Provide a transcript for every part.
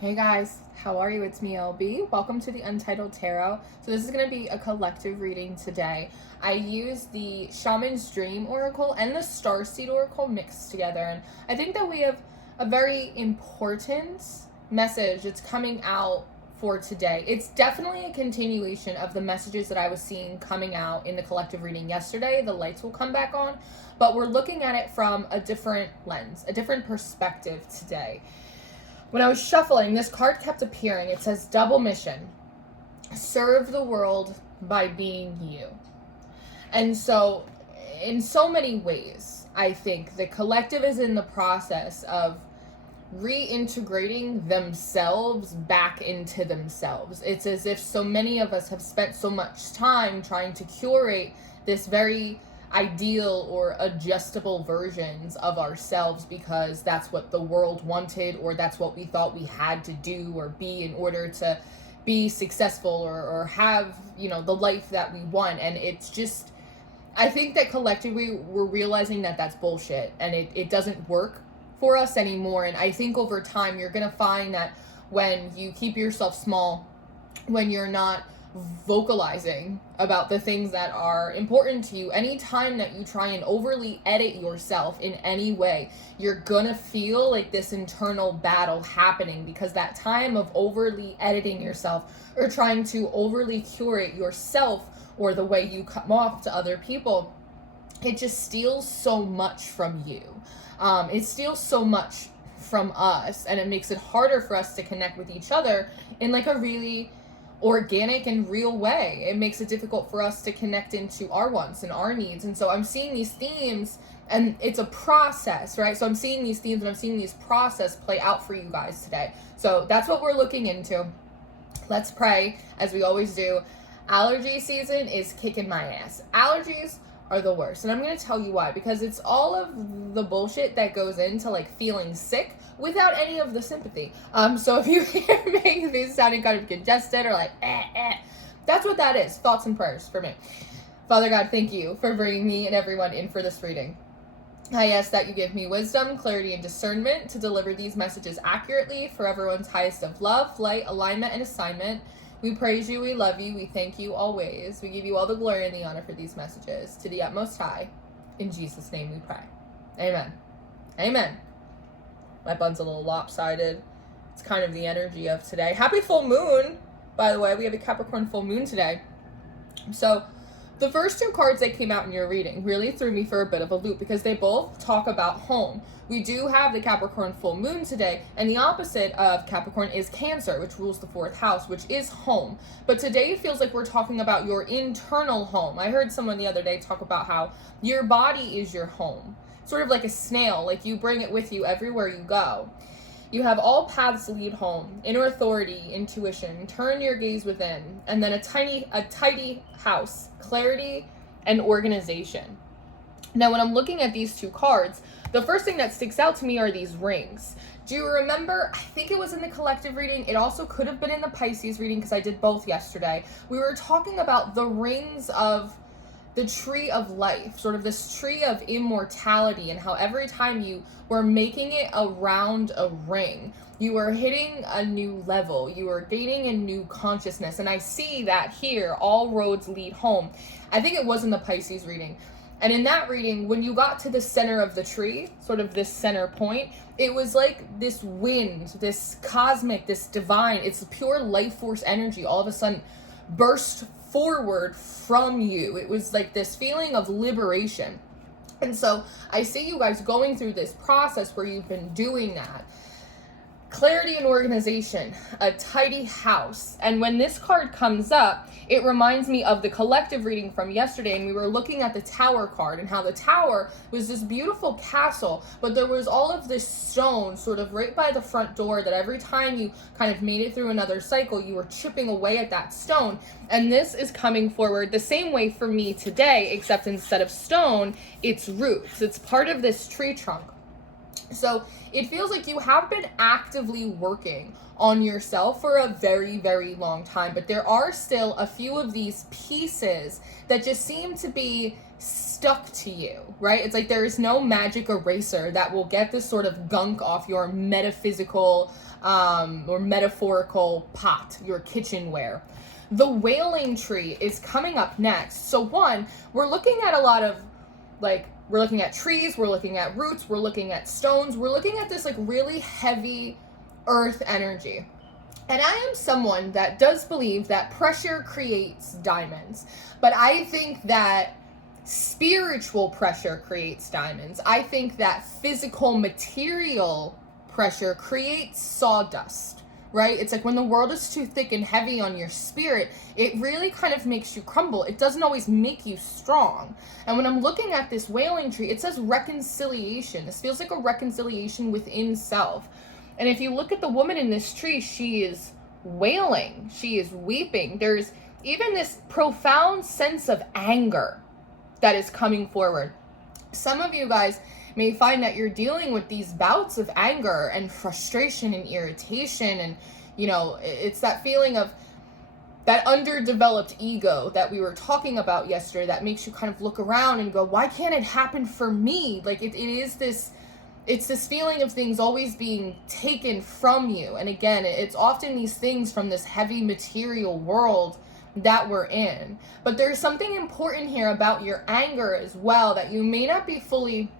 Hey guys, how are you? It's me, LB. Welcome to the Untitled Tarot. So this is going to be a collective reading today. I used the Shaman's Dream Oracle and the Starseed Oracle mixed together, and I think that we have a very important message that's coming out for today. It's definitely a continuation of the messages that I was seeing coming out in the collective reading yesterday. The lights will come back on, but we're looking at it from a different lens, a different perspective today. When I was shuffling, this card kept appearing. It says double mission. Serve the world by being you. And so, in so many ways, I think the collective is in the process of reintegrating themselves back into themselves. It's as if so many of us have spent so much time trying to curate this very ideal or adjustable versions of ourselves because that's what the world wanted, or that's what we thought we had to do or be in order to be successful or have, the life that we want. And it's just, I think that collectively we're realizing that that's bullshit and it doesn't work for us anymore. And I think over time you're gonna find that when you keep yourself small, when you're not vocalizing about the things that are important to you, anytime that you try and overly edit yourself in any way, you're gonna feel like this internal battle happening, because that time of overly editing yourself or trying to overly curate yourself or the way you come off to other people, it just steals so much from you. It steals so much from us, and it makes it harder for us to connect with each other in like a really organic and real way. It makes it difficult for us to connect into our wants and our needs. And so I'm seeing these themes, and it's a process, right? So I'm seeing these themes and I'm seeing these process play out for you guys today. So that's what we're looking into. Let's pray, as we always do. Allergy season is kicking my ass. Allergies are the worst. And I'm going to tell you why. Because it's all of the bullshit that goes into like feeling sick without any of the sympathy. So if you hear me sounding kind of congested or like, that's what that is. Thoughts and prayers for me. Father God, thank you for bringing me and everyone in for this reading. I ask that you give me wisdom, clarity, and discernment to deliver these messages accurately for everyone's highest of love, light, alignment, and assignment. We praise you, we love you, we thank you always. We give you all the glory and the honor for these messages to the utmost high. In Jesus' name we pray. Amen. Amen. My bun's a little lopsided. It's kind of the energy of today. Happy full moon, by the way. We have a Capricorn full moon today. So the first two cards that came out in your reading really threw me for a bit of a loop because they both talk about home. We do have the Capricorn full moon today, and the opposite of Capricorn is Cancer, which rules the fourth house, which is home. But today it feels like we're talking about your internal home. I heard someone the other day talk about how your body is your home. Sort of like a snail, like you bring it with you everywhere you go. You have all paths lead home, inner authority, intuition, turn your gaze within, and then a tidy house, clarity, and organization. Now, when I'm looking at these two cards, the first thing that sticks out to me are these rings. Do you remember, I think it was in the collective reading, it also could have been in the Pisces reading because I did both yesterday. We were talking about the rings of the tree of life, sort of this tree of immortality, and how every time you were making it around a ring, you were hitting a new level, you were gaining a new consciousness. And I see that here, all roads lead home. I think it was in the Pisces reading. And in that reading, when you got to the center of the tree, sort of this center point, it was like this wind, this cosmic, this divine, it's pure life force energy all of a sudden burst forward from you. It was like this feeling of liberation. And so I see you guys going through this process where you've been doing that. Clarity and organization, a tidy house. And when this card comes up, it reminds me of the collective reading from yesterday, and we were looking at the Tower card and how the Tower was this beautiful castle, but there was all of this stone sort of right by the front door that every time you kind of made it through another cycle, you were chipping away at that stone. And this is coming forward the same way for me today, except instead of stone, it's roots. It's part of this tree trunk. So it feels like you have been actively working on yourself for a very, very long time, but there are still a few of these pieces that just seem to be stuck to you, right? It's like there is no magic eraser that will get this sort of gunk off your metaphysical or metaphorical pot, your kitchenware. The wailing tree is coming up next. So one, we're looking at a lot of, like, we're looking at trees, we're looking at roots, we're looking at stones, we're looking at this like really heavy earth energy. And I am someone that does believe that pressure creates diamonds. But I think that spiritual pressure creates diamonds. I think that physical material pressure creates sawdust. Right? It's like when the world is too thick and heavy on your spirit, it really kind of makes you crumble. It doesn't always make you strong. And when I'm looking at this wailing tree, it says reconciliation. This feels like a reconciliation within self. And if you look at the woman in this tree, she is wailing. She is weeping. There's even this profound sense of anger that is coming forward. Some of you guys may find that you're dealing with these bouts of anger and frustration and irritation, and it's that feeling of that underdeveloped ego that we were talking about yesterday that makes you kind of look around and go, why can't it happen for me? Like it's this feeling of things always being taken from you. And again, it's often these things from this heavy material world that we're in. But there's something important here about your anger as well that you may not be fully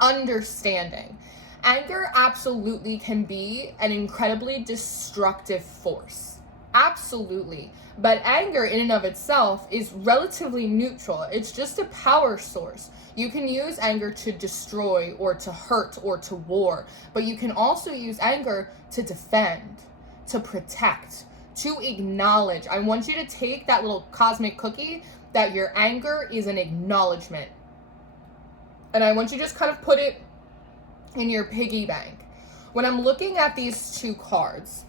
understanding. Anger absolutely can be an incredibly destructive force. Absolutely. But anger in and of itself is relatively neutral. It's just a power source. You can use anger to destroy or to hurt or to war, but you can also use anger to defend, to protect, to acknowledge. I want you to take that little cosmic cookie that your anger is an acknowledgement. And I want you to just kind of put it in your piggy bank. When I'm looking at these two cards,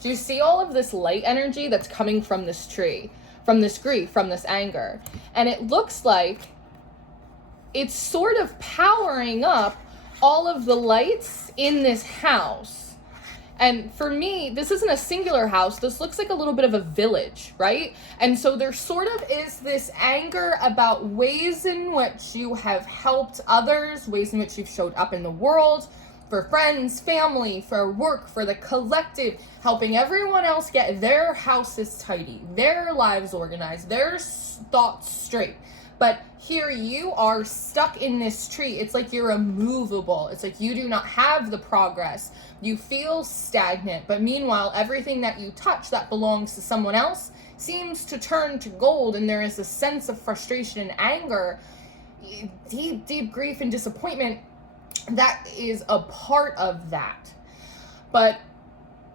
do you see all of this light energy that's coming from this tree, from this grief, from this anger? And it looks like it's sort of powering up all of the lights in this house. And for me, this isn't a singular house. This looks like a little bit of a village, right? And so there sort of is this anger about ways in which you have helped others, ways in which you've showed up in the world, for friends, family, for work, for the collective, helping everyone else get their houses tidy, their lives organized, their thoughts straight. But here you are stuck in this tree. It's like you're immovable. It's like you do not have the progress. You feel stagnant. But meanwhile, everything that you touch that belongs to someone else seems to turn to gold. And there is a sense of frustration and anger, deep, deep grief and disappointment that is a part of that. But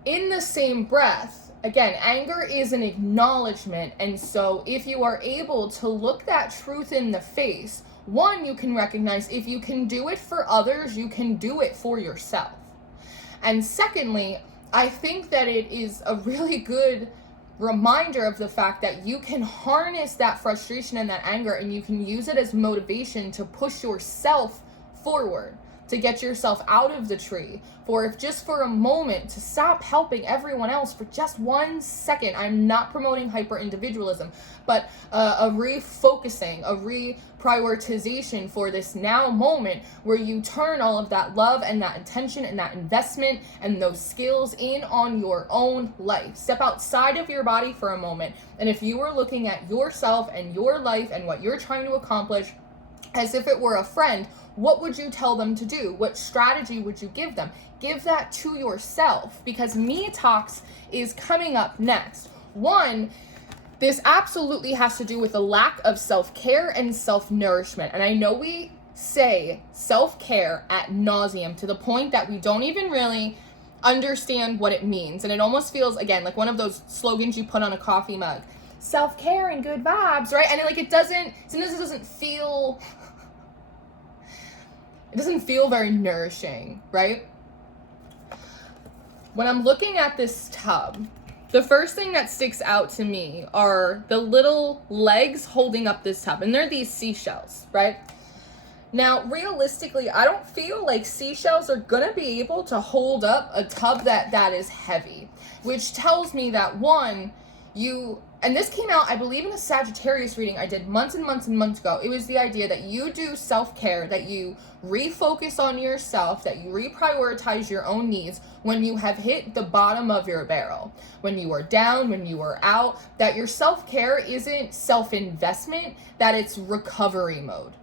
in the same breath, again, anger is an acknowledgement. And so if you are able to look that truth in the face, one, you can recognize if you can do it for others, you can do it for yourself. And secondly, I think that it is a really good reminder of the fact that you can harness that frustration and that anger, and you can use it as motivation to push yourself forward, to get yourself out of the tree, for if just for a moment to stop helping everyone else for just 1 second. I'm not promoting hyper individualism, but a refocusing, a reprioritization for this now moment where you turn all of that love and that attention and that investment and those skills in on your own life. Step outside of your body for a moment. And if you were looking at yourself and your life and what you're trying to accomplish as if it were a friend, what would you tell them to do? What strategy would you give them? Give that to yourself, because Me Talks is coming up next. One, this absolutely has to do with a lack of self-care and self-nourishment. And I know we say self-care ad nauseum to the point that we don't even really understand what it means. And it almost feels, again, like one of those slogans you put on a coffee mug. Self-care and good vibes, right? And sometimes it doesn't feel... It doesn't feel very nourishing, right? When I'm looking at this tub, the first thing that sticks out to me are the little legs holding up this tub. And they're these seashells, right? Now, realistically, I don't feel like seashells are going to be able to hold up a tub that is heavy. Which tells me that, one, And this came out, I believe, in a Sagittarius reading I did months and months and months ago. It was the idea that you do self-care, that you refocus on yourself, that you reprioritize your own needs when you have hit the bottom of your barrel, when you are down, when you are out, that your self-care isn't self-investment, that it's recovery mode.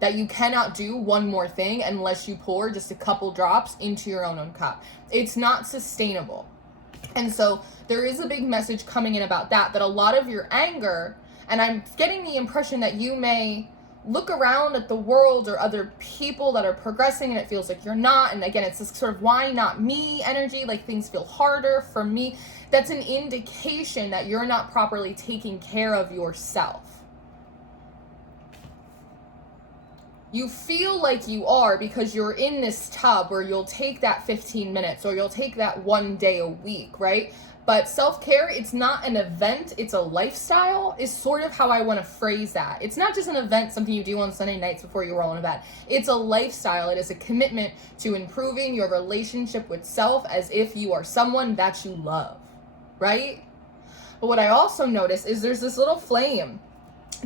That you cannot do one more thing unless you pour just a couple drops into your own cup. It's not sustainable. And so there is a big message coming in about that a lot of your anger, and I'm getting the impression that you may look around at the world or other people that are progressing and it feels like you're not. And again, it's this sort of why not me energy, like things feel harder for me. That's an indication that you're not properly taking care of yourself. You feel like you are because you're in this tub where you'll take that 15 minutes or you'll take that one day a week, right? But self-care, it's not an event, it's a lifestyle, is sort of how I want to phrase that. It's not just an event, something you do on Sunday nights before you roll into bed. It's a lifestyle. It is a commitment to improving your relationship with self as if you are someone that you love, right? But what I also notice is there's this little flame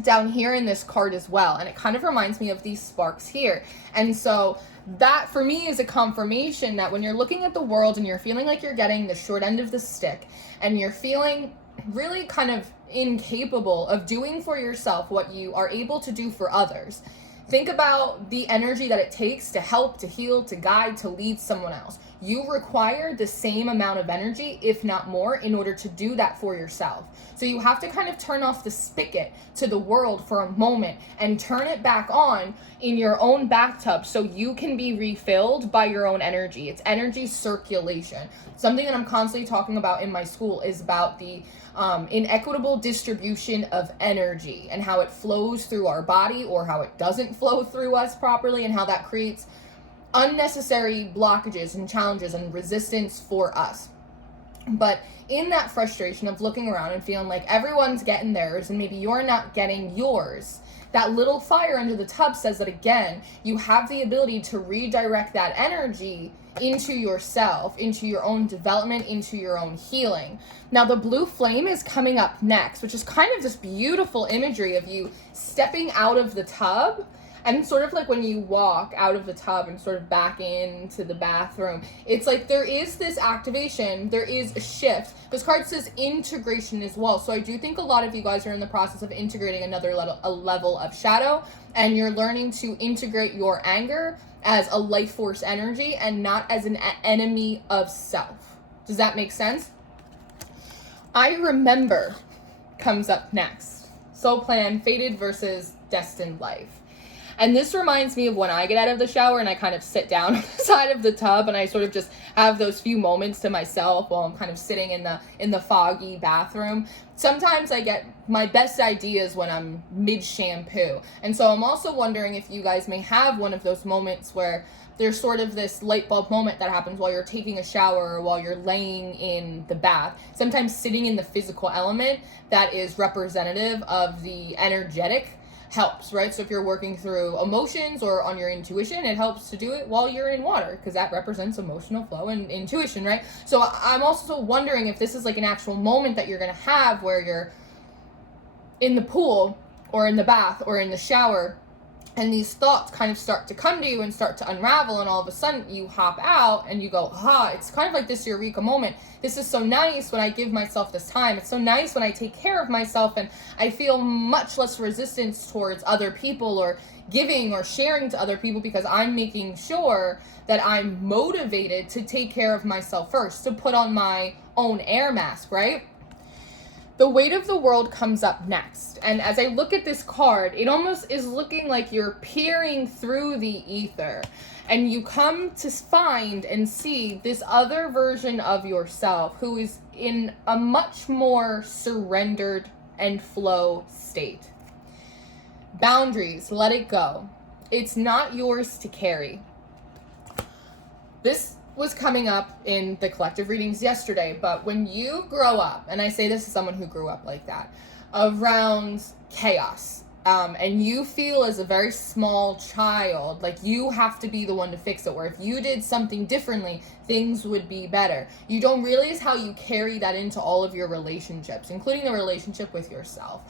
down here in this card as well, and it kind of reminds me of these sparks here. And so that for me is a confirmation that when you're looking at the world and you're feeling like you're getting the short end of the stick and you're feeling really kind of incapable of doing for yourself what you are able to do for others, think about the energy that it takes to help, to heal, to guide, to lead someone else. You require the same amount of energy, if not more, in order to do that for yourself. So you have to kind of turn off the spigot to the world for a moment and turn it back on in your own bathtub so you can be refilled by your own energy. It's energy circulation. Something that I'm constantly talking about in my school is about the inequitable distribution of energy and how it flows through our body or how it doesn't flow through us properly, and how that creates unnecessary blockages and challenges and resistance for us. But in that frustration of looking around and feeling like everyone's getting theirs and maybe you're not getting yours, that little fire under the tub says that again, you have the ability to redirect that energy into yourself, into your own development, into your own healing. Now the blue flame is coming up next, which is kind of this beautiful imagery of you stepping out of the tub. And sort of like when you walk out of the tub and sort of back into the bathroom, it's like there is this activation, there is a shift. This card says integration as well. So I do think a lot of you guys are in the process of integrating another level of shadow, and you're learning to integrate your anger as a life force energy and not as an enemy of self. Does that make sense? I remember comes up next. Soul plan, fated versus destined life. And this reminds me of when I get out of the shower and I kind of sit down on the side of the tub and I sort of just have those few moments to myself while I'm kind of sitting in the foggy bathroom. Sometimes I get my best ideas when I'm mid-shampoo. And so I'm also wondering if you guys may have one of those moments where there's sort of this light bulb moment that happens while you're taking a shower or while you're laying in the bath. Sometimes sitting in the physical element that is representative of the energetic helps, right? So if you're working through emotions or on your intuition, it helps to do it while you're in water because that represents emotional flow and intuition, right? So I'm also wondering if this is like an actual moment that you're going to have where you're in the pool or in the bath or in the shower and these thoughts kind of start to come to you and start to unravel, and all of a sudden you hop out and you go, it's kind of like this eureka moment. This is so nice when I give myself this time. It's so nice when I take care of myself and I feel much less resistance towards other people or giving or sharing to other people because I'm making sure that I'm motivated to take care of myself first, to put on my own air mask, right? The weight of the world comes up next. And as I look at this card, it almost is looking like you're peering through the ether. And you come to find and see this other version of yourself who is in a much more surrendered and flow state. Boundaries, let it go. It's not yours to carry. This was coming up in the collective readings yesterday, but when you grow up, and I say this as someone who grew up like that, around chaos, and you feel as a very small child like you have to be the one to fix it, or if you did something differently, things would be better. You don't realize how you carry that into all of your relationships, including the relationship with yourself.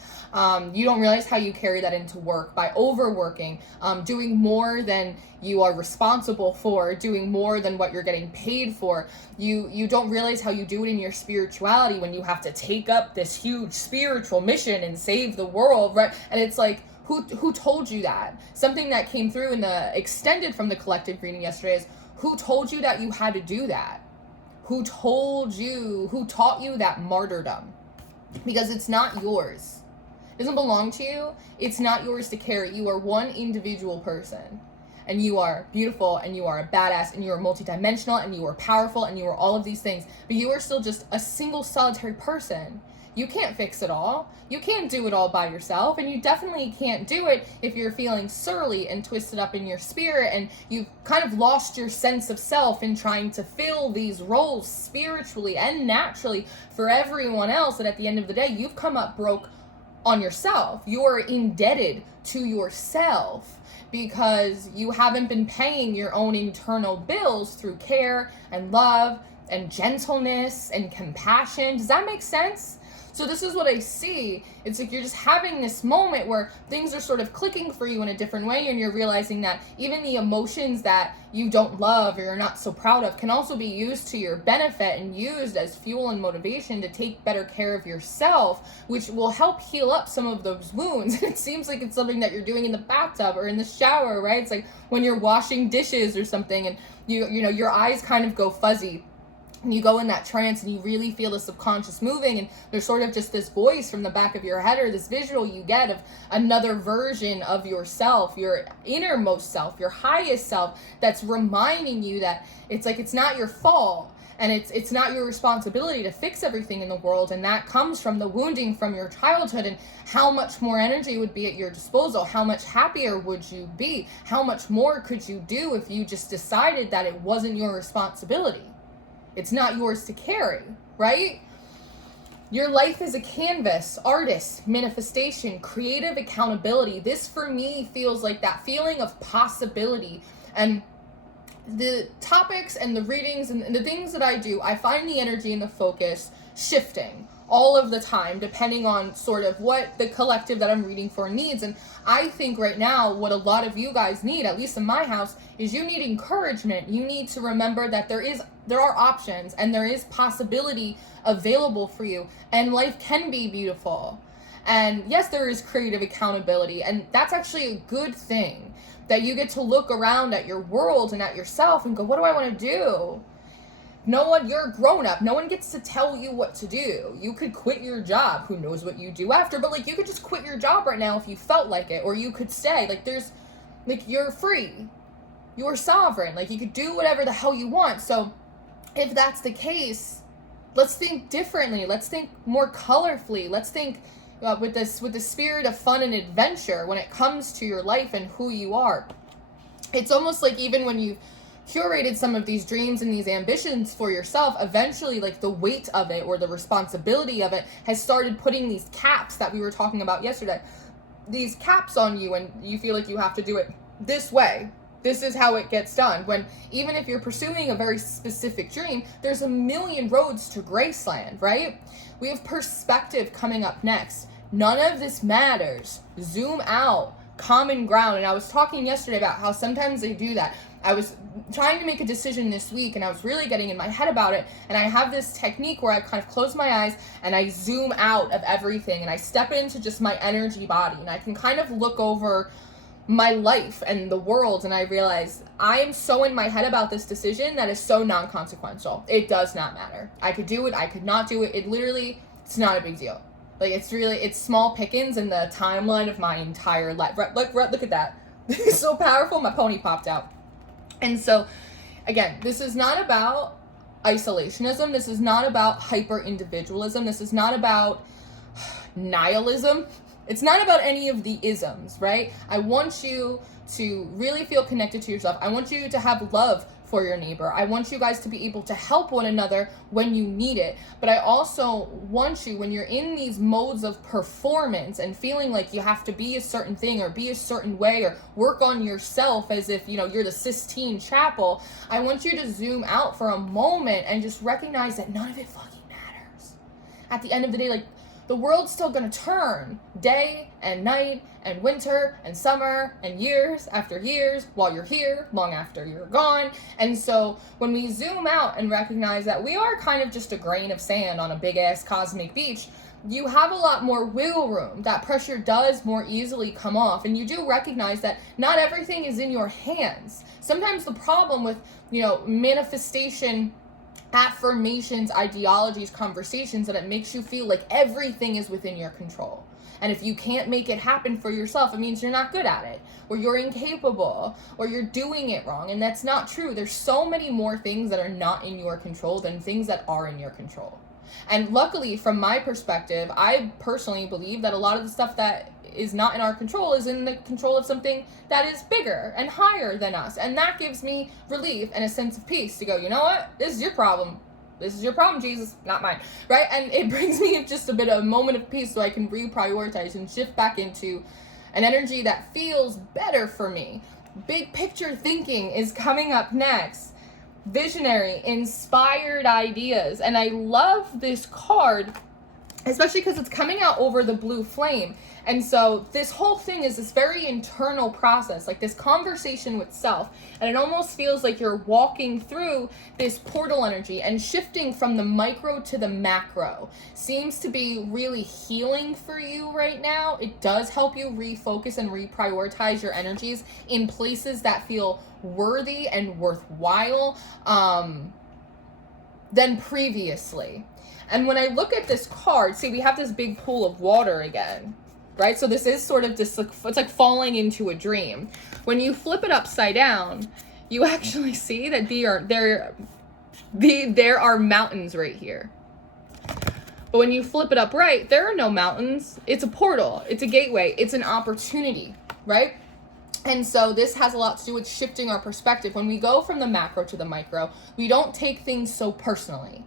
You don't realize how you carry that into work by overworking, doing more than you are responsible for, doing more than what you're getting paid for. You don't realize how you do it in your spirituality when you have to take up this huge spiritual mission and save the world, right? And it's like, who told you that? Something that came through in the extended from the collective reading yesterday is, who told you that you had to do that? Who taught you that martyrdom? Because it's not yours. It doesn't belong to you. It's not yours to carry. You are one individual person. And you are beautiful, and you are a badass, and you are multidimensional, and you are powerful, and you are all of these things. But you are still just a single solitary person. You can't fix it all. You can't do it all by yourself, and you definitely can't do it if you're feeling surly and twisted up in your spirit, and you've kind of lost your sense of self in trying to fill these roles spiritually and naturally for everyone else, and at the end of the day, you've come up broke on yourself. You are indebted to yourself because you haven't been paying your own internal bills through care and love and gentleness and compassion. Does that make sense? So this is what I see. It's like you're just having this moment where things are sort of clicking for you in a different way, and you're realizing that even the emotions that you don't love or you're not so proud of can also be used to your benefit and used as fuel and motivation to take better care of yourself, which will help heal up some of those wounds. It seems like it's something that you're doing in the bathtub or in the shower, right? It's like when you're washing dishes or something, and you know your eyes kind of go fuzzy. And you go in that trance and you really feel the subconscious moving, and there's sort of just this voice from the back of your head, or this visual you get of another version of yourself, your innermost self, your highest self, that's reminding you that it's like it's not your fault, and it's not your responsibility to fix everything in the world, and that comes from the wounding from your childhood, and how much more energy would be at your disposal, how much happier would you be, how much more could you do if you just decided that it wasn't your responsibility. It's not yours to carry, right? Your life is a canvas, artist, manifestation, creative accountability. This for me feels like that feeling of possibility. And the topics and the readings and the things that I do, I find the energy and the focus shifting all of the time, depending on sort of what the collective that I'm reading for needs. And I think right now, what a lot of you guys need, at least in my house, is you need encouragement. You need to remember that there are options and there is possibility available for you, and life can be beautiful. And yes, there is creative accountability, and that's actually a good thing, that you get to look around at your world and at yourself and go, what do I want to do? You're a grown up. No one gets to tell you what to do. You could quit your job. Who knows what you do after, but like you could just quit your job right now if you felt like it, or you could stay. You're free. You're sovereign. Like you could do whatever the hell you want. So if that's the case, let's think differently. Let's think more colorfully. Let's think with the spirit of fun and adventure when it comes to your life and who you are. It's almost like even when you've curated some of these dreams and these ambitions for yourself, eventually like the weight of it or the responsibility of it has started putting these caps that we were talking about yesterday, these caps on you, and you feel like you have to do it this way. This is how it gets done. When even if you're pursuing a very specific dream, there's a million roads to Graceland, right? We have perspective coming up next. None of this matters. Zoom out. Common ground. And I was talking yesterday about how sometimes they do that. I was trying to make a decision this week, and I was really getting in my head about it, and I have this technique where I kind of close my eyes and I zoom out of everything, and I step into just my energy body, and I can kind of look over my life and the world, and I realize I am so in my head about this decision that is so non-consequential. It does not matter. I could do it, I could not do it. It's not a big deal. Like, it's small pickings in the timeline of my entire life. Look at that. It's so powerful, my pony popped out. And so, again, this is not about isolationism. This is not about hyper-individualism. This is not about nihilism. It's not about any of the isms, right? I want you to really feel connected to yourself. I want you to have love for your neighbor. I want you guys to be able to help one another when you need it. But I also want you, when you're in these modes of performance and feeling like you have to be a certain thing or be a certain way or work on yourself as if, you know, you're the Sistine Chapel, I want you to zoom out for a moment and just recognize that none of it fucking matters. At the end of the day, like, the world's still gonna turn day and night and winter and summer and years after years while you're here, long after you're gone. And so when we zoom out and recognize that we are kind of just a grain of sand on a big ass cosmic beach, you have a lot more wiggle room. That pressure does more easily come off. And you do recognize that not everything is in your hands. Sometimes the problem with, you know, manifestation, affirmations, ideologies, conversations, that it makes you feel like everything is within your control. And if you can't make it happen for yourself, it means you're not good at it, or you're incapable, or you're doing it wrong. And that's not true. There's so many more things that are not in your control than things that are in your control. And luckily, from my perspective, I personally believe that a lot of the stuff that is not in our control is in the control of something that is bigger and higher than us. And that gives me relief and a sense of peace to go, you know what? This is your problem. This is your problem, Jesus, not mine, right? And it brings me just a bit of a moment of peace so I can reprioritize and shift back into an energy that feels better for me. Big picture thinking is coming up next. Visionary, inspired ideas. And I love this card, especially because it's coming out over the blue flame. And so this whole thing is this very internal process, like this conversation with self. And it almost feels like you're walking through this portal energy and shifting from the micro to the macro. Seems to be really healing for you right now. It does help you refocus and reprioritize your energies in places that feel worthy and worthwhile than previously. And when I look at this card, see, we have this big pool of water again, right? So this is sort of just, it's like falling into a dream. When you flip it upside down, you actually see that there are mountains right here. But when you flip it upright, there are no mountains. It's a portal. It's a gateway. It's an opportunity, right? And so this has a lot to do with shifting our perspective. When we go from the macro to the micro, we don't take things so personally.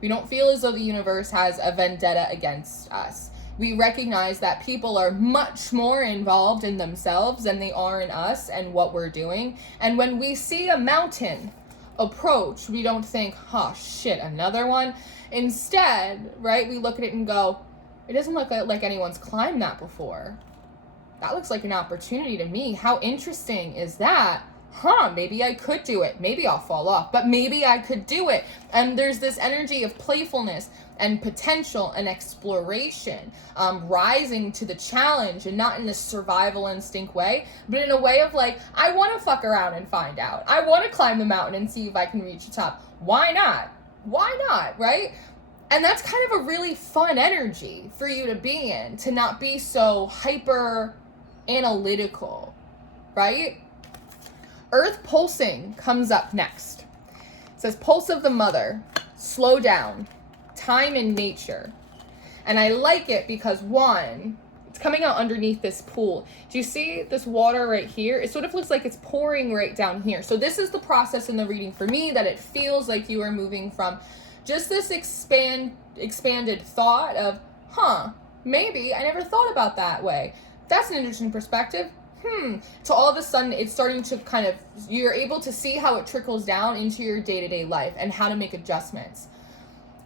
We don't feel as though the universe has a vendetta against us. We recognize that people are much more involved in themselves than they are in us and what we're doing. And when we see a mountain approach, we don't think, oh shit, another one. Instead, right, we look at it and go, it doesn't look like anyone's climbed that before. That looks like an opportunity to me. How interesting is that? Maybe I could do it. Maybe I'll fall off, but maybe I could do it. And there's this energy of playfulness and potential and exploration, rising to the challenge, and not in this survival instinct way, but in a way of like, I want to fuck around and find out. I want to climb the mountain and see if I can reach the top. Why not? Why not, right? And that's kind of a really fun energy for you to be in, to not be so hyper analytical, right? Earth pulsing comes up next. It says, pulse of the mother, slow down, time in nature. And I like it because, one, it's coming out underneath this pool. Do you see this water right here? It sort of looks like it's pouring right down here. So this is the process in the reading for me, that it feels like you are moving from just this expanded thought of, maybe I never thought about that way. That's an interesting perspective. So all of a sudden it's starting to kind of, you're able to see how it trickles down into your day-to-day life and how to make adjustments.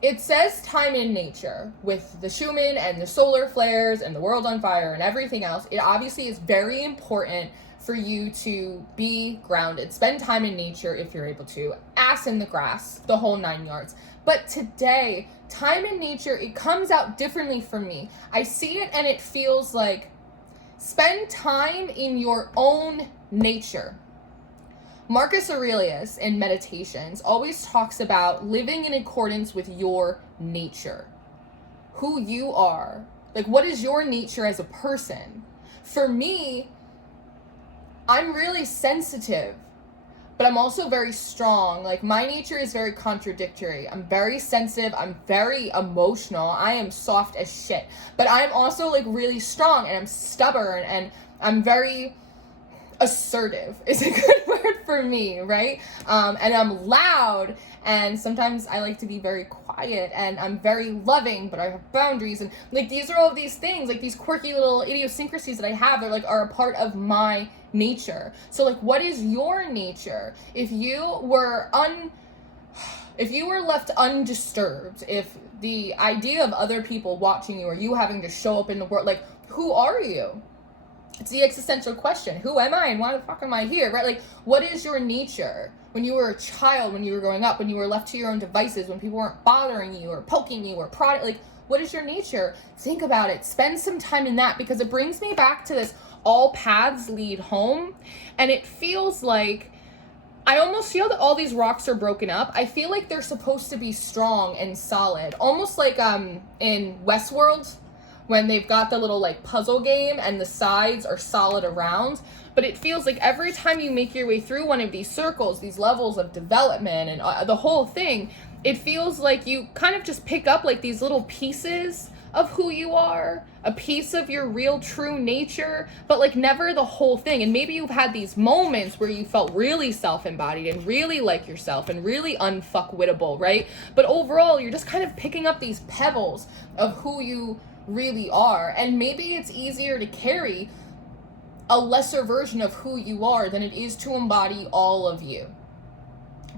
It says time in nature with the Schumann and the solar flares and the world on fire and everything else. It obviously is very important for you to be grounded, spend time in nature if you're able to, ass in the grass, the whole 9 yards. But today, time in nature, it comes out differently for me. I see it and it feels like, spend time in your own nature. Marcus Aurelius in Meditations always talks about living in accordance with your nature, who you are. Like, what is your nature as a person? For me, I'm really sensitive, but I'm also very strong. Like, my nature is very contradictory. I'm very sensitive. I'm very emotional. I am soft as shit. But I'm also, like, really strong, and I'm stubborn, and I'm very assertive is a good word for for me, right? And I'm loud, and sometimes I like to be very quiet, and I'm very loving, but I have boundaries, and like these are all these things, like these quirky little idiosyncrasies that I have, they're like are a part of my nature. So like, what is your nature? If you were left undisturbed, if the idea of other people watching you or you having to show up in the world, like, who are you? It's the existential question. Who am I and why the fuck am I here, right? Like, what is your nature? When you were a child, when you were growing up, when you were left to your own devices, when people weren't bothering you or poking you or prodding, like, what is your nature? Think about it. Spend some time in that, because it brings me back to this all paths lead home. And it feels like, I almost feel that all these rocks are broken up. I feel like they're supposed to be strong and solid. Almost like in Westworld, when they've got the little like puzzle game and the sides are solid around. But it feels like every time you make your way through one of these circles, these levels of development and the whole thing, it feels like you kind of just pick up like these little pieces of who you are, a piece of your real true nature, but like never the whole thing. And maybe you've had these moments where you felt really self-embodied and really like yourself and really unfuckwittable, right? But overall, you're just kind of picking up these pebbles of who you really are. And maybe it's easier to carry a lesser version of who you are than it is to embody all of you,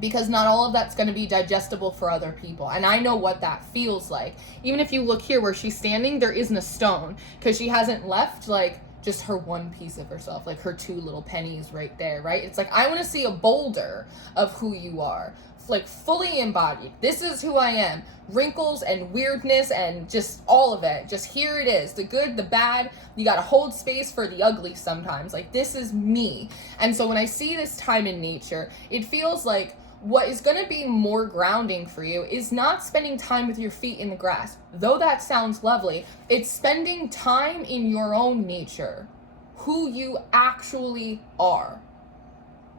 because not all of that's going to be digestible for other people. And I know what that feels like. Even if you look here where she's standing, there isn't a stone, because she hasn't left like just her one piece of herself, like her 2 little pennies right there, right? It's like, I want to see a boulder of who you are, like fully embodied. This is who I am. Wrinkles and weirdness and just all of it. Just here it is. The good, the bad. You got to hold space for the ugly sometimes. Like, this is me. And so when I see this time in nature, it feels like what is going to be more grounding for you is not spending time with your feet in the grass. Though that sounds lovely, it's spending time in your own nature. Who you actually are.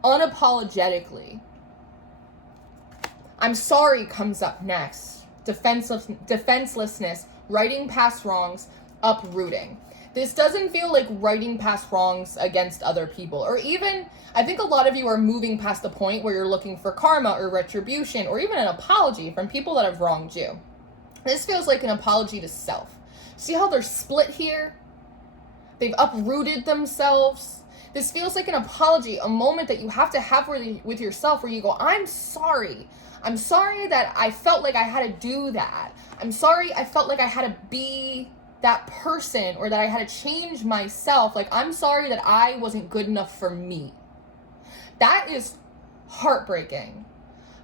Unapologetically. I'm sorry comes up next. Defenselessness, writing past wrongs, uprooting. This doesn't feel like writing past wrongs against other people, or even, I think a lot of you are moving past the point where you're looking for karma or retribution or even an apology from people that have wronged you. This feels like an apology to self. See how they're split here? They've uprooted themselves. This feels like an apology, a moment that you have to have with yourself where you go, I'm sorry. I'm sorry that I felt like I had to do that. I'm sorry I felt like I had to be that person, or that I had to change myself. Like, I'm sorry that I wasn't good enough for me. That is heartbreaking.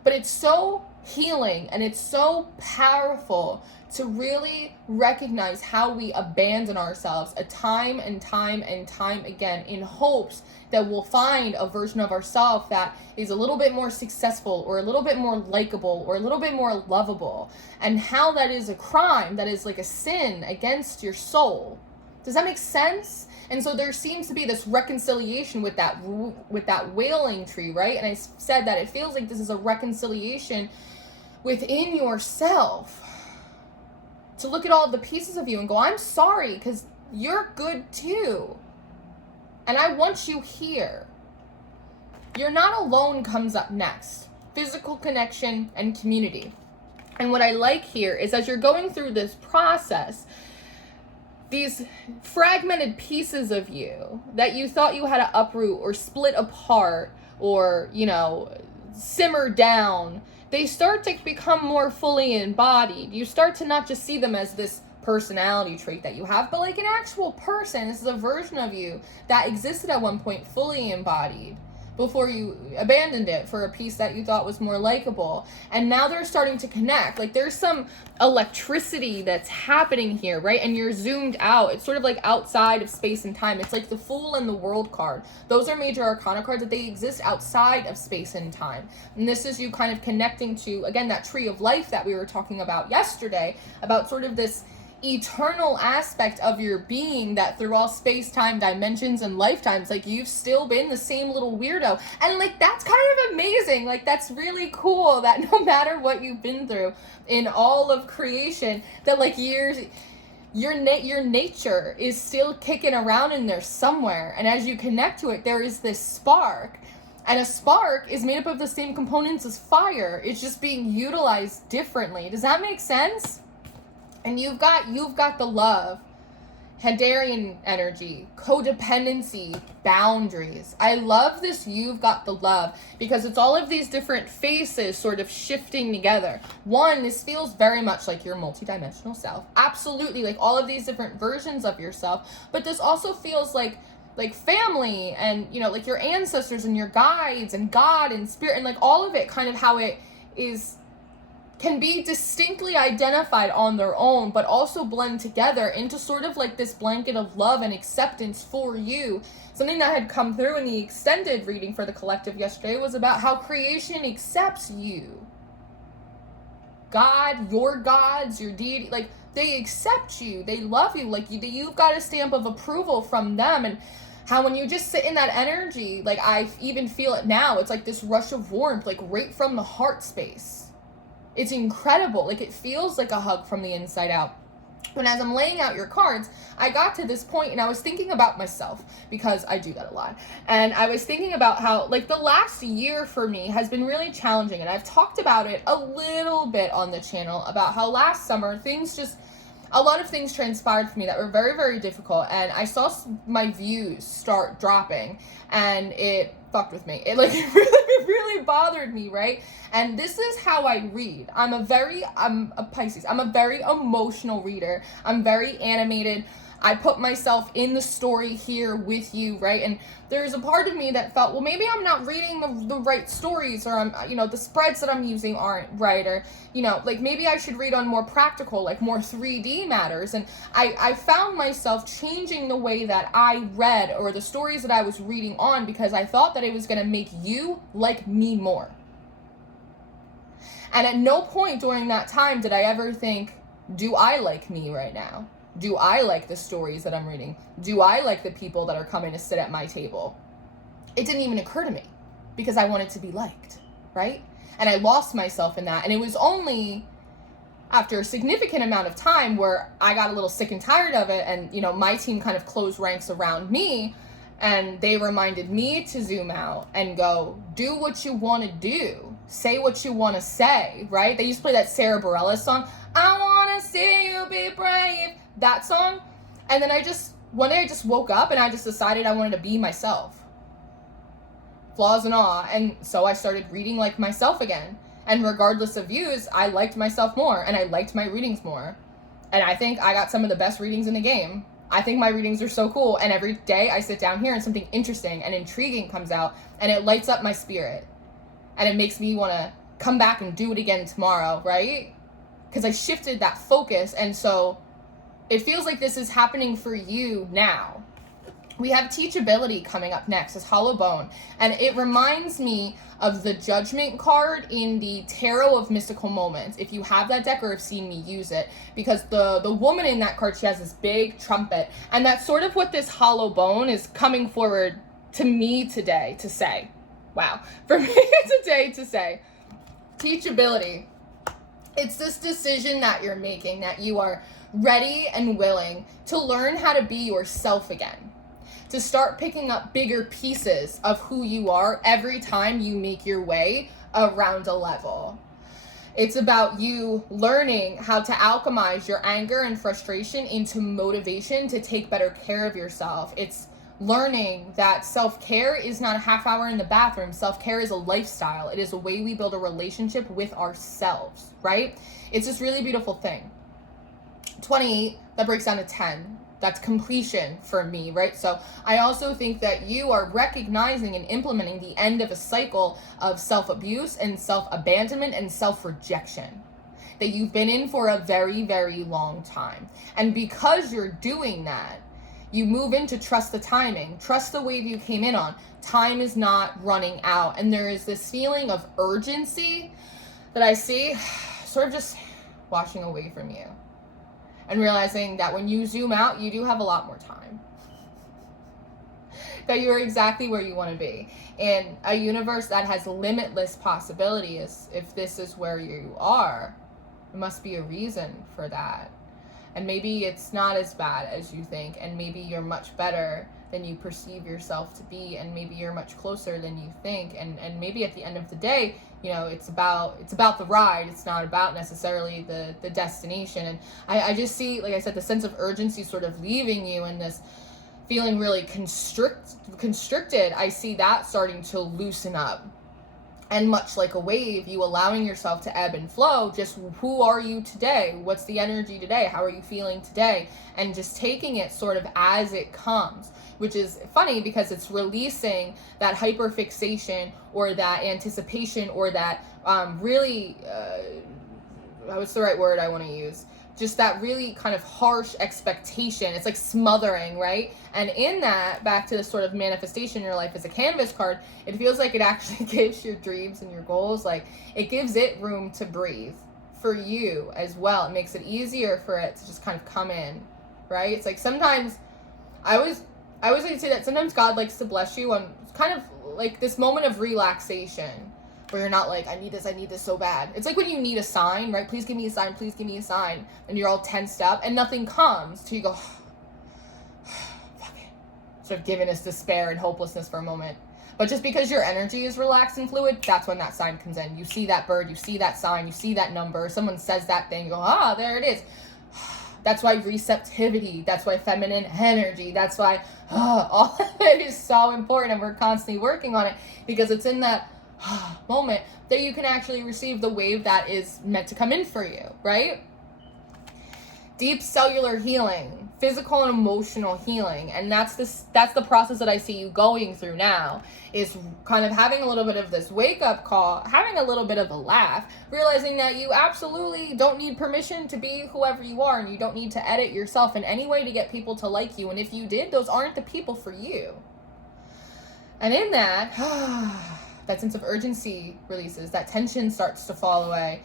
But it's so healing and it's so powerful to really recognize how we abandon ourselves time and time and time again in hopes that we'll find a version of ourselves that is a little bit more successful or a little bit more likable or a little bit more lovable, and how that is a crime, that is like a sin against your soul. Does that make sense? And so there seems to be this reconciliation with that wailing tree, right? And I said that it feels like this is a reconciliation within yourself, to look at all of the pieces of you and go, I'm sorry, because you're good too. And I want you here. You're not alone comes up next. Physical connection and community. And what I like here is, as you're going through this process, these fragmented pieces of you that you thought you had to uproot or split apart or, simmer down, they start to become more fully embodied. You start to not just see them as this personality trait that you have, but like an actual person. This is a version of you that existed at one point fully embodied before you abandoned it for a piece that you thought was more likable. And now they're starting to connect. Like, there's some electricity that's happening here, right? And you're zoomed out. It's sort of like outside of space and time. It's like the Fool and the World card. Those are major arcana cards, that they exist outside of space and time. And this is you kind of connecting to, again, that tree of life that we were talking about yesterday, about sort of this eternal aspect of your being, that through all space-time dimensions and lifetimes, like, you've still been the same little weirdo. And like, that's kind of amazing. Like, that's really cool that no matter what you've been through in all of creation, that like your nature is still kicking around in there somewhere. And as you connect to it, there is this spark. And a spark is made up of the same components as fire. It's just being utilized differently. Does that make sense? And you've got the love, Hadarian energy, codependency, boundaries. I love this you've got the love because it's all of these different faces sort of shifting together. One, this feels very much like your multidimensional self. Absolutely, like all of these different versions of yourself. But this also feels like family and, you know, like your ancestors and your guides and God and spirit and like all of it, kind of how it is, can be distinctly identified on their own, but also blend together into sort of like this blanket of love and acceptance for you. Something that had come through in the extended reading for the collective yesterday was about how creation accepts you. God, your gods, your deity, like they accept you, they love you, like you've got a stamp of approval from them. And how when you just sit in that energy, like I even feel it now, it's like this rush of warmth, like right from the heart space. It's incredible. Like it feels like a hug from the inside out. When as I'm laying out your cards, I got to this point and I was thinking about myself because I do that a lot. And I was thinking about how like the last year for me has been really challenging. And I've talked about it a little bit on the channel about how last summer a lot of things transpired for me that were very, very difficult. And I saw my views start dropping and it fucked with me. It really bothered me, right? And this is how I read. I'm a Pisces. I'm a very emotional reader. I'm very animated. I put myself in the story here with you, right? And there's a part of me that felt, well, maybe I'm not reading the right stories, or I'm, you know, the spreads that I'm using aren't right, or, you know, like maybe I should read on more practical, like more 3D matters. And I found myself changing the way that I read or the stories that I was reading on because I thought that it was going to make you like me more. And at no point during that time did I ever think, do I like me right now? Do I like the stories that I'm reading? Do I like the people that are coming to sit at my table? It didn't even occur to me because I wanted to be liked, right? And I lost myself in that. And it was only after a significant amount of time where I got a little sick and tired of it. And, you know, my team kind of closed ranks around me and they reminded me to zoom out and go, do what you want to do. Say what you want to say, right? They used to play that Sarah Bareilles song, I want to see you be brave. That song. And then one day I just woke up and I just decided I wanted to be myself. Flaws and all. And so I started reading like myself again. And regardless of views, I liked myself more and I liked my readings more. And I think I got some of the best readings in the game. I think my readings are so cool. And every day I sit down here and something interesting and intriguing comes out and it lights up my spirit. And it makes me want to come back and do it again tomorrow, right? Because I shifted that focus. And so it feels like this is happening for you now. We have teachability coming up next as Hollow Bone. And it reminds me of the Judgment card in the Tarot of Mystical Moments. If you have that deck or have seen me use it. Because the woman in that card, she has this big trumpet. And that's sort of what this Hollow Bone is coming forward to me today to say. Wow. For me today to say. Teachability. It's this decision that you're making, that you are ready and willing to learn how to be yourself again, to start picking up bigger pieces of who you are every time you make your way around a level. It's about you learning how to alchemize your anger and frustration into motivation to take better care of yourself. It's learning that self-care is not a half hour in the bathroom. Self-care is a lifestyle. It is a way we build a relationship with ourselves, right? It's this really beautiful thing. 28, that breaks down to 10. That's completion for me, right? So I also think that you are recognizing and implementing the end of a cycle of self-abuse and self-abandonment and self-rejection that you've been in for a very, very long time. And because you're doing that, you move into trust the timing, trust the wave you came in on. Time is not running out. And there is this feeling of urgency that I see sort of just washing away from you. And realizing that when you zoom out, you do have a lot more time. That you're exactly where you want to be. In a universe that has limitless possibilities, if this is where you are, there must be a reason for that. And maybe it's not as bad as you think, and maybe you're much better than you perceive yourself to be, and maybe you're much closer than you think, and maybe at the end of the day, you know, it's about the ride. It's not about necessarily the destination. And I just see, like I said, the sense of urgency sort of leaving you, and this feeling really constricted. I see that starting to loosen up. And much like a wave, you allowing yourself to ebb and flow, just who are you today? What's the energy today? How are you feeling today? And just taking it sort of as it comes, which is funny because it's releasing that hyperfixation or that anticipation or that what's the right word I want to use? Just that really kind of harsh expectation. It's like smothering, right? And in that, back to the sort of manifestation in your life as a canvas card, it feels like it actually gives your dreams and your goals, like it gives it room to breathe for you as well. It makes it easier for it to just kind of come in, right? It's like sometimes, I always like to say that sometimes God likes to bless you on kind of like this moment of relaxation, where you're not like, I need this so bad. It's like when you need a sign, right? Please give me a sign, please give me a sign. And you're all tensed up and nothing comes till you go, fuck it. Sort of given us despair and hopelessness for a moment. But just because your energy is relaxed and fluid, that's when that sign comes in. You see that bird, you see that sign, you see that number, someone says that thing, you go, there it is. That's why receptivity, that's why feminine energy, that's why all of it is so important, and we're constantly working on it, because it's in that moment that you can actually receive the wave that is meant to come in for you, right? Deep cellular healing, physical and emotional healing, and that's the process that I see you going through now, is kind of having a little bit of this wake-up call, having a little bit of a laugh, realizing that you absolutely don't need permission to be whoever you are, and you don't need to edit yourself in any way to get people to like you, and if you did, those aren't the people for you. And in that, that sense of urgency releases, that tension starts to fall away.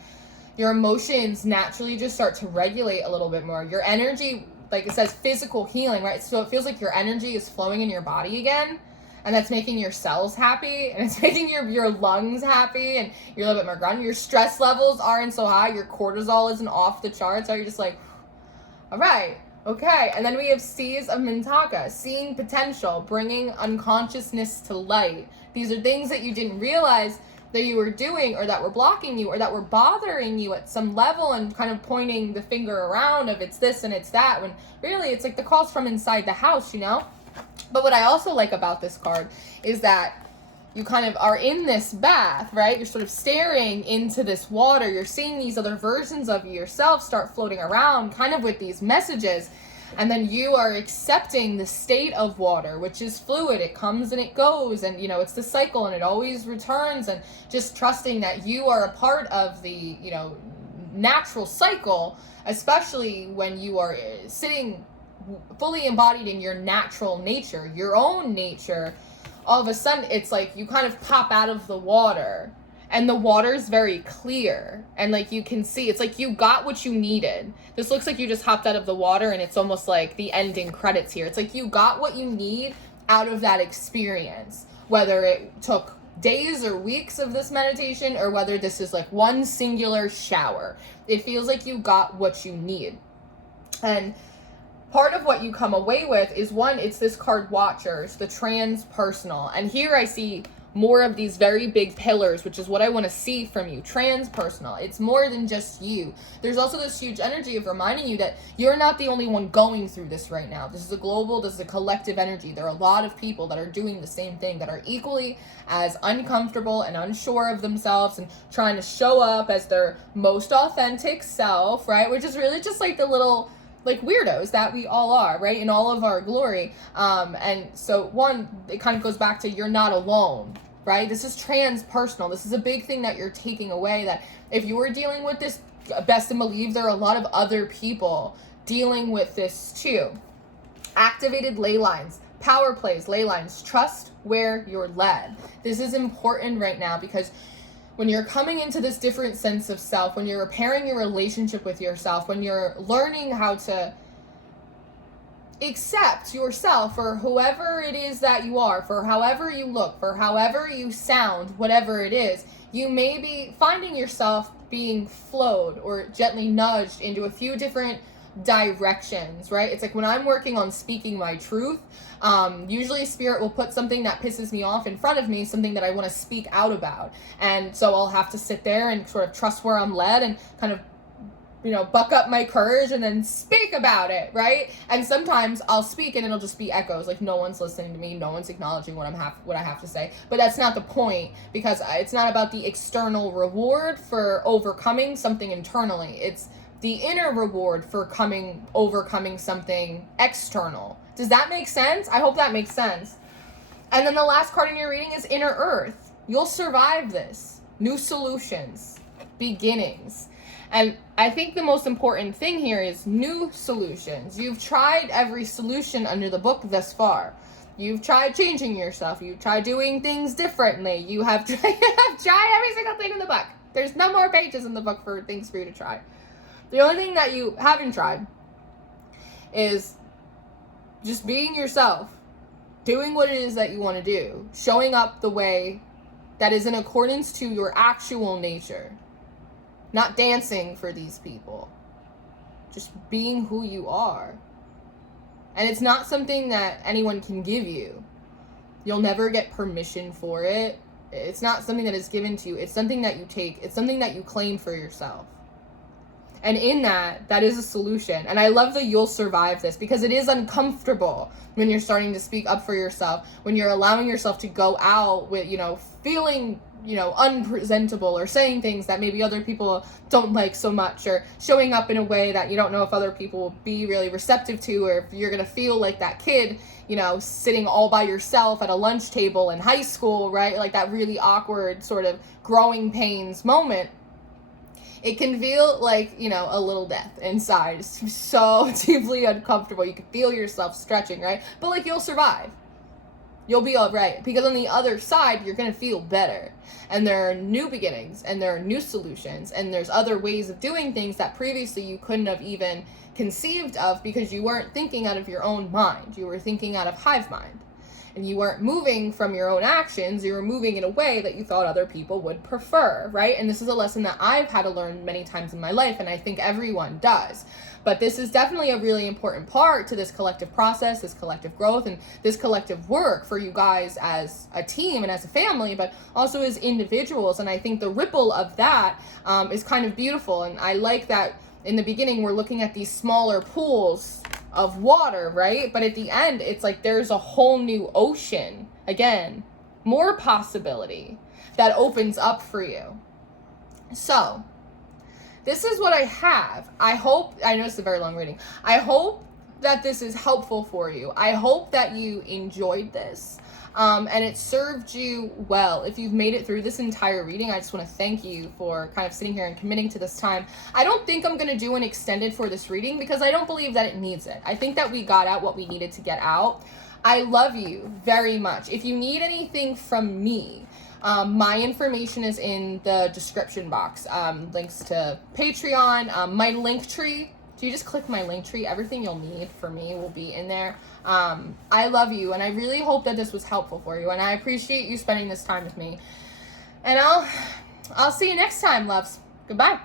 Your emotions naturally just start to regulate a little bit more. Your energy, like it says, physical healing, right? So it feels like your energy is flowing in your body again, and that's making your cells happy, and it's making your lungs happy, and you're a little bit more grounded. Your stress levels aren't so high. Your cortisol isn't off the charts. So you're just like, all right, okay. And then we have C's of Mintaka, seeing potential, bringing unconsciousness to light. These are things that you didn't realize that you were doing, or that were blocking you, or that were bothering you at some level, and kind of pointing the finger around of it's this and it's that, when really it's like the calls from inside the house, you know? But what I also like about this card is that you kind of are in this bath, right? You're sort of staring into this water. You're seeing these other versions of yourself start floating around kind of with these messages. And then you are accepting the state of water, which is fluid. It comes and it goes, and you know, it's the cycle and it always returns, and just trusting that you are a part of the, you know, natural cycle, especially when you are sitting fully embodied in your natural nature, your own nature. All of a sudden it's like you kind of pop out of the water, and the water is very clear, and like you can see, it's like you got what you needed. This looks like you just hopped out of the water, and it's almost like the ending credits here. It's like you got what you need out of that experience, whether it took days or weeks of this meditation, or whether this is like one singular shower. It feels like you got what you need. And part of what you come away with is, one, it's this card Watchers, the transpersonal. And here I see more of these very big pillars, which is what I want to see from you. Transpersonal. It's more than just you. There's also this huge energy of reminding you that you're not the only one going through this right now. This is a global, this is a collective energy. There are a lot of people that are doing the same thing, that are equally as uncomfortable and unsure of themselves, and trying to show up as their most authentic self, right? Which is really just like the little like weirdos that we all are, right? In all of our glory. And so one, it kind of goes back to, you're not alone, right? This is transpersonal. This is a big thing that you're taking away, that if you were dealing with this, best to believe there are a lot of other people dealing with this too. Activated ley lines, power plays, ley lines, trust where you're led. This is important right now, because when you're coming into this different sense of self, when you're repairing your relationship with yourself, when you're learning how to accept yourself for whoever it is that you are, for however you look, for however you sound, whatever it is, you may be finding yourself being flowed or gently nudged into a few different directions, right? It's like when I'm working on speaking my truth, usually spirit will put something that pisses me off in front of me, something that I want to speak out about. And so I'll have to sit there and sort of trust where I'm led and kind of, buck up my courage and then speak about it, right? And sometimes I'll speak and it'll just be echoes, like no one's listening to me, no one's acknowledging what I have to say. But that's not the point, because it's not about the external reward for overcoming something internally. It's the inner reward for overcoming something external. Does that make sense? I hope that makes sense. And then the last card in your reading is Inner Earth. You'll survive this. New solutions, beginnings. And I think the most important thing here is new solutions. You've tried every solution under the book thus far. You've tried changing yourself. You've tried doing things differently. You have tried every single thing in the book. There's no more pages in the book for things for you to try. The only thing that you haven't tried is just being yourself, doing what it is that you want to do, showing up the way that is in accordance to your actual nature. Not dancing for these people. Just being who you are. And it's not something that anyone can give you. You'll never get permission for it. It's not something that is given to you. It's something that you take. It's something that you claim for yourself. And in that is a solution. And I love that you'll survive this, because it is uncomfortable when you're starting to speak up for yourself, when you're allowing yourself to go out with, feeling, unpresentable, or saying things that maybe other people don't like so much, or showing up in a way that you don't know if other people will be really receptive to, or if you're going to feel like that kid, sitting all by yourself at a lunch table in high school, right? Like that really awkward sort of growing pains moment. It can feel like, a little death inside. It's so deeply uncomfortable. You can feel yourself stretching, right? But like, you'll survive. You'll be all right, because on the other side, you're going to feel better. And there are new beginnings, and there are new solutions, and there's other ways of doing things that previously you couldn't have even conceived of, because you weren't thinking out of your own mind. You were thinking out of hive mind. And you weren't moving from your own actions. You were moving in a way that you thought other people would prefer, right? And this is a lesson that I've had to learn many times in my life, and I think everyone does. But this is definitely a really important part to this collective process, this collective growth, and this collective work for you guys as a team and as a family, but also as individuals. And I think the ripple of that is kind of beautiful. And I like that in the beginning, we're looking at these smaller pools of water, right? But at the end, it's like there's a whole new ocean. Again, more possibility that opens up for you. So, this is what I have. I know it's a very long reading. I hope that this is helpful for you. I hope that you enjoyed this. And it served you well. If you've made it through this entire reading, I just want to thank you for kind of sitting here and committing to this time. I don't think I'm going to do an extended for this reading, because I don't believe that it needs it. I think that we got out what we needed to get out. I love you very much. If you need anything from me, my information is in the description box. Links to Patreon, my link tree. So you just click my link tree. Everything you'll need for me will be in there. I love you, and I really hope that this was helpful for you, and I appreciate you spending this time with me. And I'll see you next time, loves. Goodbye.